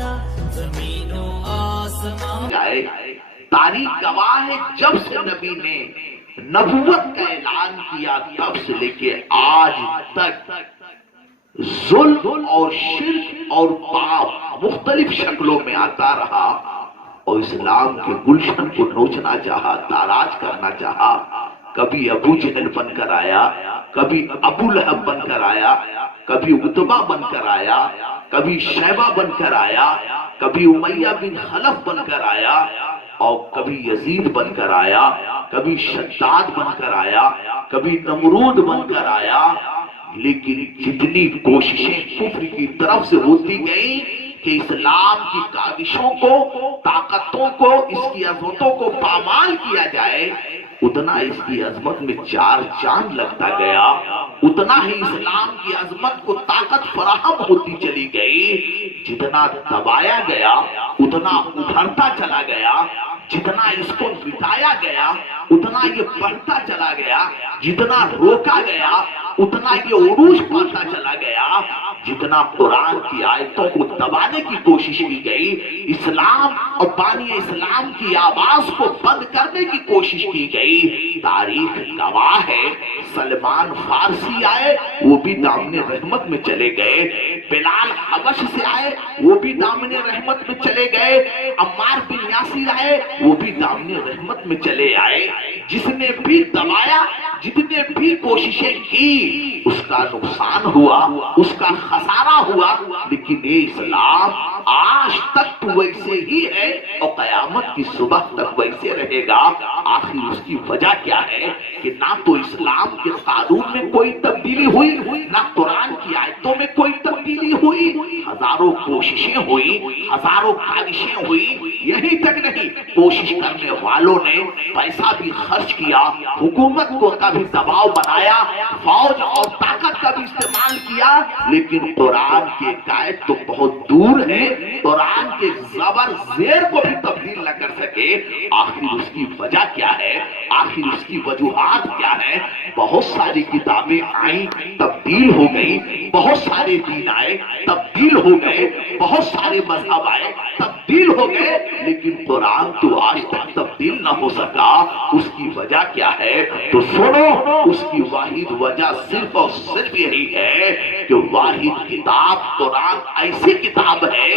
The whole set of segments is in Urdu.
تھا زمین و آسمان. تاریخ گواہ ہے جب سے نبی نے نبوت کا اعلان کیا تب سے لے کے آج تک ظلم اور شرک اور پاپ مختلف شکلوں میں آتا رہا اور اسلام کے گلشن کو نوچنا چاہا، تاراج کرنا چاہا. کبھی ابو جہل بن کر آیا، کبھی ابو لہب بن کر آیا، کبھی عتبہ بن کر آیا، کبھی شیبہ بن کر آیا، کبھی امیہ بن خلف بن کر آیا، اور کبھی یزید بن کر آیا، کبھی شداد بن کر آیا، کبھی نمرود بن کر آیا. لیکن جتنی کوششیں کفر کی طرف سے ہوتی گئیں کہ اسلام کی کاوشوں کو، طاقتوں کو، اس کی عظمتوں کو پامال کیا جائے، اتنا اس کی عظمت میں چار چاند لگتا گیا، اتنا ہی اسلام کی عظمت کو طاقت فراہم ہوتی چلی گئی. جتنا دبایا گیا اتنا ابھرتا چلا گیا، جتنا اس کو مٹایا گیا اتنا یہ بڑھتا چلا گیا، جتنا روکا گیا اتنا یہ عروج پاتا چلا گیا. جتنا قرآن کی آیتوں کو دبانے کی کوشش کی گئی، اسلام اور بانی اسلام کی آواز کو بند کرنے کی کوشش کی گئی. تاریخ گواہ ہے سلمان فارسی آئے وہ بھی دامن رحمت میں چلے گئے، بلال حبش سے آئے وہ بھی دامن رحمت میں چلے گئے، عمار بن یاسر آئے وہ بھی دامن رحمت میں چلے آئے. جس نے بھی دبایا، جتنے بھی کوششیں کی، اس کا نقصان ہوا، اس کا خسارہ ہوا. لیکن یہ اسلام آج تک ویسے ہی ہے اور قیامت کی صبح تک ویسے رہے گا. آخر اس کی وجہ کیا ہے کہ نہ تو اسلام کے قانون میں کوئی تبدیلی ہوئی، نہ قرآن کی آیتوں میں کوئی تبدیلی ہوئی. ہزاروں کوششیں ہوئی، ہزاروں کاوشیں ہوئی، یہی تک نہیں، کوشش کرنے والوں نے پیسہ بھی خرچ کیا، حکومت کو کا بھی دباؤ بنایا، فوج اور طاقت کا بھی استعمال کیا. لیکن قرآن کے قائد تو بہت دور ہے، قرآن کے زبر زیر کو بھی تبدیل نہ کر سکے. آخر اس کی وجہ کیا ہے؟ آخر اس کی وجوہات کیا ہے؟ بہت ساری کتابیں آئیں، تبدیل ہو گئی، بہت سارے دین آئے، تبدیل ہو گئے، بہت سارے مذہب آئے، تبدیل ہو گئے، لیکن قرآن تو آج تک تبدیل نہ ہو سکا. اس کی وجہ کیا ہے؟ تو سنو، اس کی واحد وجہ صرف اور صرف یہی ہے کہ واحد کتاب قرآن ایسی کتاب ہے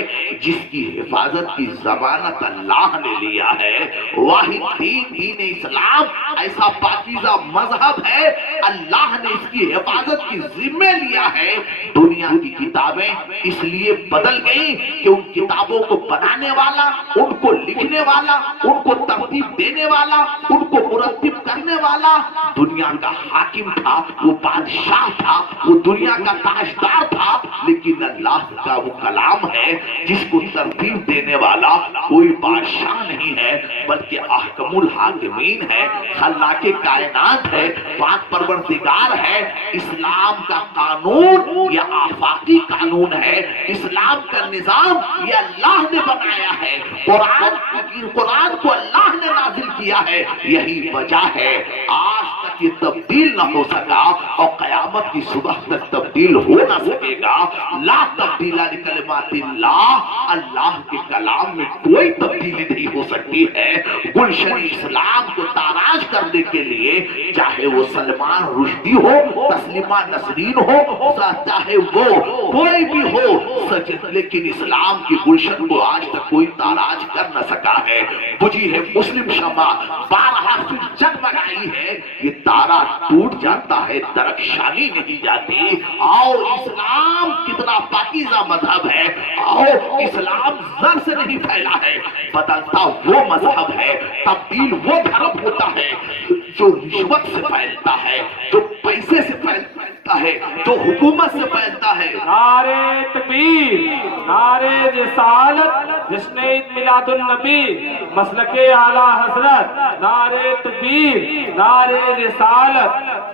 جس کی حفاظت کی ضمانت اللہ نے لیا ہے. واحد دین اسلام ایسا پاکیزہ مذہب ہے، اللہ نے اس کی حفاظت کی ذمہ لیا ہے. دنیا کی کتابیں اس لیے بدل گئی کہ ان کتابوں کو بنانے والا، ان کو لکھنے والا، ان کو ترتیب دینے والا، ان کو مرتب کرنے والا دنیا کا حاکم تھا، وہ بادشاہ تھا، وہ دنیا کا تاجدار تھا. لیکن اللہ کا وہ کلام ہے جس کو ترتیب دینے والا کوئی بادشاہ نہیں ہے بلکہ احکم الحاکمین ہے، خلاق کائنات ہے، پاک پروردگار ہے. اسلام کا قانون یا آفاقی قانون ہے، اسلام کا نظام یہ اللہ نے بنایا ہے، قرآن کو اللہ نے نازل کیا ہے. یہی وجہ ہے آج تک یہ تبدیل نہ ہو سکا اور قیامت کی صبح تک تبدیل ہو نہ سکے گا. لا تبدیل لکلمات اللہ، اللہ کے کلام میں کوئی تبدیلی نہیں ہو سکتی ہے. گلشن اسلام کو تاراج کرنے کے لیے چاہے وہ سلمان رشدی ہو، تسلیمہ نسرین ہو، چاہے وہ کوئی بھی ہو، لیکن اسلام کی گلشن کو آج تک کوئی تاراج کر نہ سکا ہے. بجھی ہے مسلم شمع، بارہا پھر جگمگائی ہے، یہ تارا ٹوٹ جاتا ہے، درخشانی نہیں جاتی. آؤ اسلام کتنا پاکیزہ مذہب ہے، آؤ اسلام زر سے نہیں پھیلا ہے، بدلتا وہ مذہب ہے، تبدیل وہ دھرم ہوتا ہے جو رشوت سے پھیلتا ہے، جو پیسے سے پھیلتا ہے، جو حکومت سے پھیلتا ہے. نعرے تکبیر، نعرے رسالت، جشن عید میلاد النبی، مسلک اعلیٰ حضرت، نعرے تکبیر، نعرے رسالت.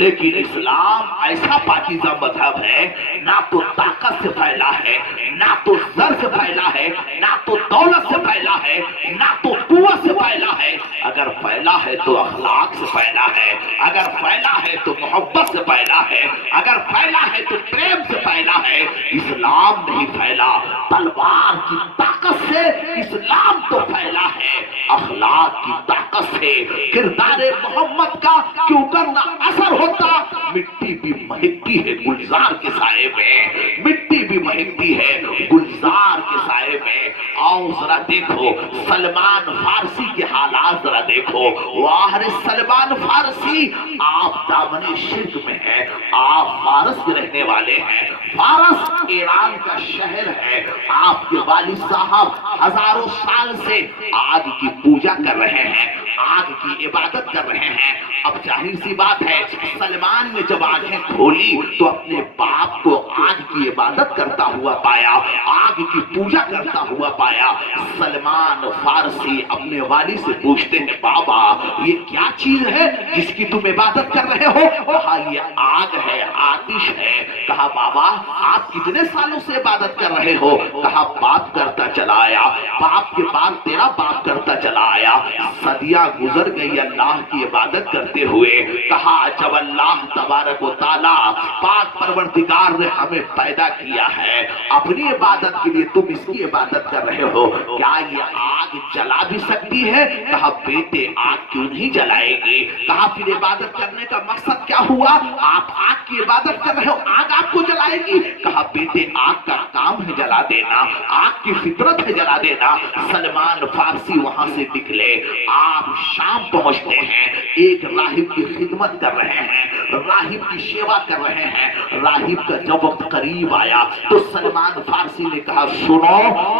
لیکن اسلام ایسا پاکیزہ مذہب ہے، نہ تو طاقت سے پھیلا ہے، نہ تو زر سے پھیلا ہے، نہ تو دولت سے پھیلا ہے، نہ تو قوت سے پھیلا ہے. اگر پھیلا ہے تو اخلاق سے پھیلا ہے، اگر پھیلا ہے تو محبت سے پھیلا ہے، اگر پھیلا ہے تو پریم سے پھیلا ہے. اسلام نہیں پھیلا، تلوار کی طاقت سے اسلام تو پھیلا ہے، اخلاق کی طاقت سے کردار محمد کا کیوں کرنا اثر ہوتا۔ مٹی بھی مہکتی ہے گلزار کے سائے میں، مٹی بھی مہکتی ہے گلزار کے سائے میں۔ آؤ ذرا دیکھو سلمان فارسی کے حالات ذرا دیکھو۔ واہ رے سلمان فارسی، آپ دامن شرک میں ہیں، آپ فارس کے رہنے والے ہیں، فارس ایران کا شہر ہے۔ آپ کے والد صاحب ہزاروں سال سے آگ کی پوجا کر رہے ہیں، آگ کی عبادت کر رہے ہیں۔ اب ظاہر سی بات ہے سلمان نے جب آنکھیں کھولی تو اپنے باپ کو آگ کی عبادت کرتا ہوا پایا، آگ کی پوجا کرتا ہوا پایا۔ سلمان فارسی اپنے والد سے پوچھتے ہیں بابا یہ کیا چیز ہے جس کی تم عبادت کر رہے ہو؟ کہا یہ آگ ہے، آتش ہے۔ کہا بابا آپ کتنے سالوں سے عبادت کر رہے ہو؟ کہا باپ کرتا چلا آیا، باپ کے بعد تیرا باپ کرتا چلا آیا، صدیاں گزر گئی اللہ کی عبادت کرتے ہوئے۔ کہا جب اللہ تبارک و تعالی پاک پروردگار نے ہمیں پیدا کیا ہے اپنی عبادت کے لیے، تم اس کی عبادت کر رہے ہو، کیا یہ آگ جلا بھی سکتی ہے؟ کہا بیٹے آگ کیوں نہیں جلائے گی؟ کہا پھر عبادت کرنے کا مقصد کیا ہوا؟ آپ آگ کی عبادت کر رہے ہو، آگ آپ کو جلائے گی؟ کہا بیٹے آگ کا کام ہے جلا دینا، آگ کی فطرت ہے جلا دینا۔ سلمان فارسی وہاں سے نکلے، آپ شام پہنچتے ہیں، ایک راہب کی خدمت کر رہے ہیں، راہب کی سیوا کر رہے ہیں۔ راہب کا جب وقت قریب آیا تو سلمان فارسی نے کہا سنو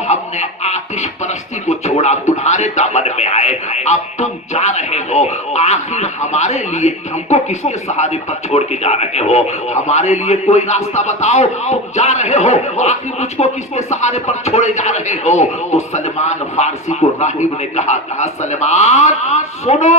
ہم نے آتش پرستی کو چھوڑا، تمہارے دامن میں آئے، اب تم جا رہے ہو، آخر ہمارے لیے ہم کو کس کے سہارے پر چھوڑ کے جا رہے ہو؟ ہمارے لیے کوئی راستہ بتاؤ، تم جا رہے ہو، آخر مجھ کو کس کے سہارے پر چھوڑے جا رہے ہو؟ تو سلمان فارسی کو راہب نے کہا سلمان سنو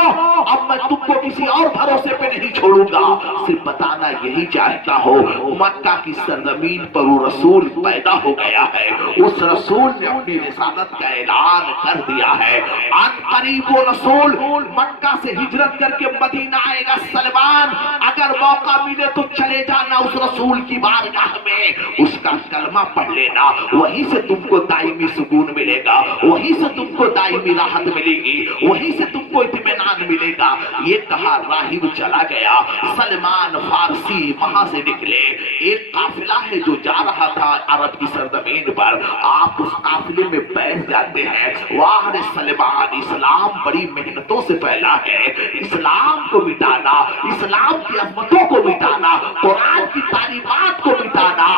اب میں تم کو کسی اور بھروسے پہ نہیں چھوڑوں گا، صرف بتانا یہی چاہتا ہو مکہ کی سرزمین پر وہ رسول پیدا ہو گیا ہے، اس رسول نے اپنی رسالت کا اعلان کر دیا ہے، ان قریب وہ رسول مکہ سے ہجرت کر کے مدینہ آئے گا۔ سلمان اگر موقع ملے تو چلے جانا اس رسول کی بارگاہ میں، اس کا کلمہ پڑھ لینا، وہیں سے تم کو دائمی سکون ملے گا، وہیں سے تم کو دائمی راحت ملے گی، وہیں سے تم کو اطمینان ملے گا۔ یہ کہا راہب چلا گیا، سلمان فارسی وہاں سے نکلے، ایک قافلہ ہے جو جا رہا تھا عرب کی سرزمین پر، آپ اس قافلے میں بیٹھ جاتے ہیں۔ واہ رے سلمان، اسلام بڑی محنتوں سے پھیلا ہے، اسلام کو مٹانا، اسلام کی عظمتوں کو مٹانا، قرآن کی تعلیمات کو مٹانا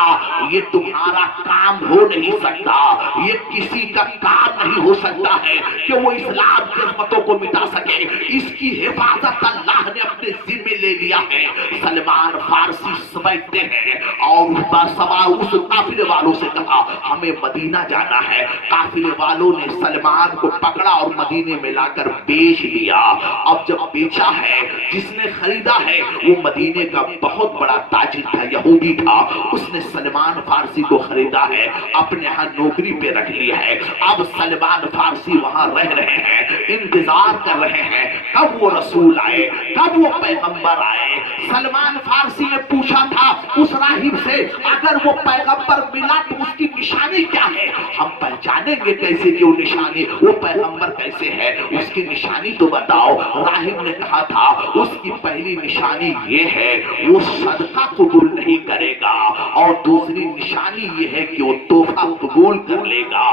یہ تمہارا کام ہو نہیں سکتا، یہ کسی کا کام نہیں ہو سکتا ہے کہ وہ اسلام کی عظمتوں کو مٹا سکے، اس کی حفاظت اللہ نے اپنے ذمہ لے لیا ہے۔ سلمان فارسی سمجھتے ہیں اور اس قافلے والوں سے کہا ہمیں مدینہ جانا ہے۔ قافلے والوں نے سلمان کو پکڑا اور مدینے میں لا کر بیچ لیا۔ اب جب بیچا ہے جس نے خریدا ہے وہ مدینے کا بہت بڑا تاجر تھا، یہودی تھا، اس نے سلمان فارسی کو خریدا ہے، اپنے ہاں نوکری پہ رکھ لیا ہے۔ اب سلمان فارسی وہاں رہ رہے ہیں، انتظار کر رہے ہیں کب وہ رسول آئے، کب وہ پیغمبر آئے۔ سلمان فارسی نے پوچھا تھا اس راہب سے اگر وہ پیغمبر ملا تو اس کی نشانی کیا ہے؟ ہم پہچانیں گے کیسے کہ وہ نشانی، وہ پیغمبر کیسے ہے، اس کی نشانی تو بتاؤ۔ راہب نے کہا تھا اس کی پہلی نشانی یہ ہے وہ صدقہ قبول نہیں کرے گا، اور دوسری نشانی یہ ہے کہ وہ تحفہ قبول کر لے گا۔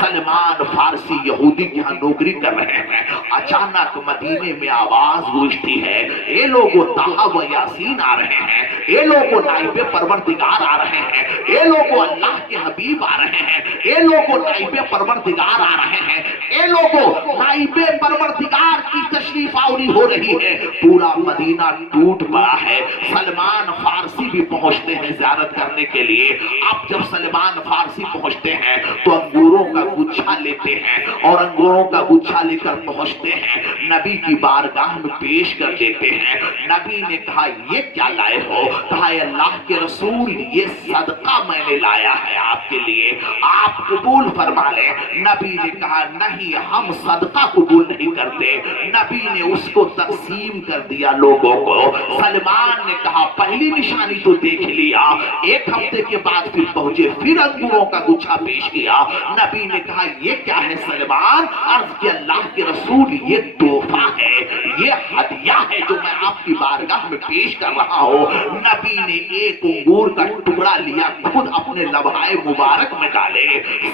سلمان فارسی یہودی کے ہاں نوکری کر رہے ہیں، اچانک مدینے میں آواز گونجتی ہے اے لوگو طٰہٰ و یاسین آ رہے ہیں، اے لوگو نائب پروردگار آ رہے ہیں، اے لوگو اللہ کے حبیب آ رہے ہیں، اے لوگو نائب پروردگار آ رہے ہیں، اے لوگو نائب پروردگار کی تشریف آوری ہو رہی ہے۔ پورا مدینہ ٹوٹ پڑا ہے، سلمان فارسی بھی پہنچتے ہیں زیارت کرنے کے لیے۔ اب جب سلمان فارسی پہنچتے ہیں تو انگوروں کا گچھا لیتے ہیں اور انگوروں کا گچھا لے کر پہنچتے ہیں، نبی کی بارگاہ میں پیش کر دیتے ہیں۔ نبی نے کہا یہ کیا لائے ہو؟ کہا اے اللہ کے رسول یہ صدقہ میں نے لایا ہے آپ کے لیے، آپ قبول فرما لیں۔ نبی نے کہا نہیں، ہم صدقہ قبول نہیں کرتے۔ نبی نے اس کو تقسیم کر دیا لوگوں کو۔ سلمان نے کہا پہلی نشانی تو دیکھ لیا، ایک ہفتے کے بعد پھر پہنچے، پھر انگوروں کا گچھا پیش کیا۔ نبی نے کہا یہ کیا ہے سلمان؟ عرض کہ اللہ کے رسول یہ تحفہ ہے، یہ ہدیہ ہے جو میں آپ کی بارگاہ میں پیش کر رہا ہوں۔ نبی نے ایک انگور کا ٹکڑا لیا، خود اپنے لبہائے مبارک میں ڈالے،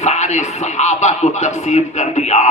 سارے صحابہ کو تقسیم کر دیا۔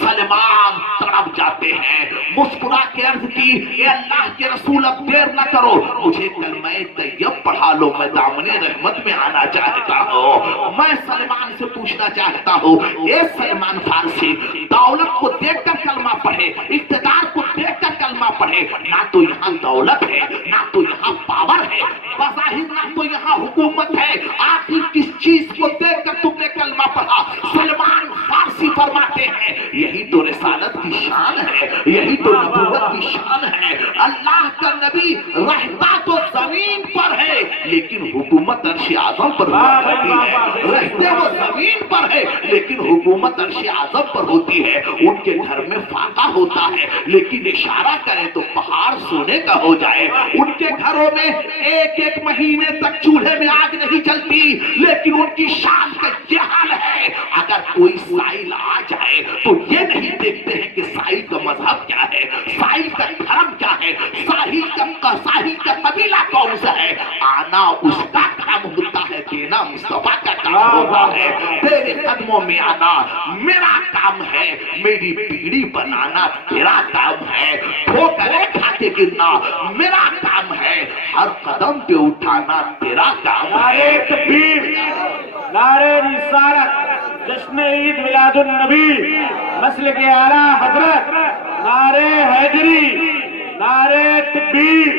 سلمان تڑپ جاتے ہیں، مسکرا کے عرض کی اے اللہ کے رسول اب دیر نہ کرو، مجھے کلمہ طیب پڑھا لو، میں دامن رحمت میں آنا چاہتا ہوں۔ میں سلمان سے پوچھنا چاہتا ہوں اے سلمان فارسی، دولت کو دیکھ کر کلمہ پڑھے، اقتدار کو دیکھ کر کلمہ پڑھے، نہ تو یہاں دولت ہے نہ تو یہاں پاور ہے، بظاہر نہ تو یہاں حکومت ہے، آخر کس چیز کو دیکھ کر تم نے کلمہ پڑھا؟ سلمان فارسی فرماتے ہیں یہی تو رسالت کی شان ہے، یہی تو نبوت کی شان ہے۔ اللہ کا نبی رہتا تو زمین پر ہے لیکن حکومت عرش اعظم پر ہوتی ہے، رہتے وہ زمین پر ہے لیکن حکومت عرش اعظم پر ہوتی ہے۔ ان کے گھر میں فاقہ ہوتا ہے لیکن اشارہ کریں تو پہاڑ سونے کا ہو جائے۔ ان کے گھروں میں ایک ایک مہینے تک چولہے میں آگ نہیں جلتی لیکن ان کی شان کا یہ حال ہے، اگر کوئی سائل آ جائے تو یہ نہیں دیکھتے ہیں کہ سائل کا مذہب کیا ہے، سائل کا دھرم کیا ہے، ساحل کا قبیلہ کون سا ہے، آنا اس کا کام ہوتا ہے، دینا مصطفیٰ کا کام ہوتا ہے۔ تیرے قدموں میں آنا میرا کام ہے، میری پیڑھی بنانا تیرا کام ہے، ٹھوکریں کھا کے گرنا میرا کام ہے، ہر قدم پہ اٹھانا تیرا کام ہے۔ نعرے تکبیر، نعرے رسالت، جشن عید میلاد النبی، مسلک اعلیٰ حضرت، نعرے حیدری، نعرے تکبیر،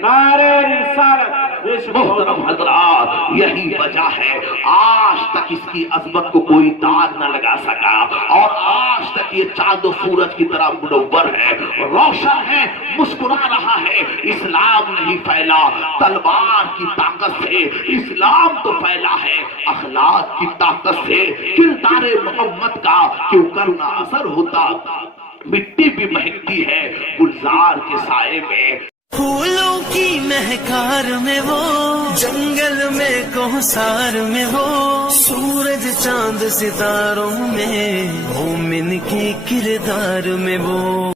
نعرے رسالت۔ محترم حضرات یہی وجہ ہے آج تک اس کی عظمت کو کوئی داغ نہ لگا سکا، اور آج تک یہ چاند و سورج کی طرح منور ہے، روشن ہے، مسکرا رہا ہے۔ اسلام نہیں پھیلا تلوار کی طاقت سے، اسلام تو پھیلا ہے اخلاق کی طاقت سے۔ کردار محمد کا کیوں کرنا اثر ہوتا، مٹی بھی مہکتی ہے گلزار کے سائے میں۔ پھولوں کی مہکار میں وہ، جنگل میں کوثار میں وہ، سورج چاند ستاروں میں، مومن کے کردار میں وہ۔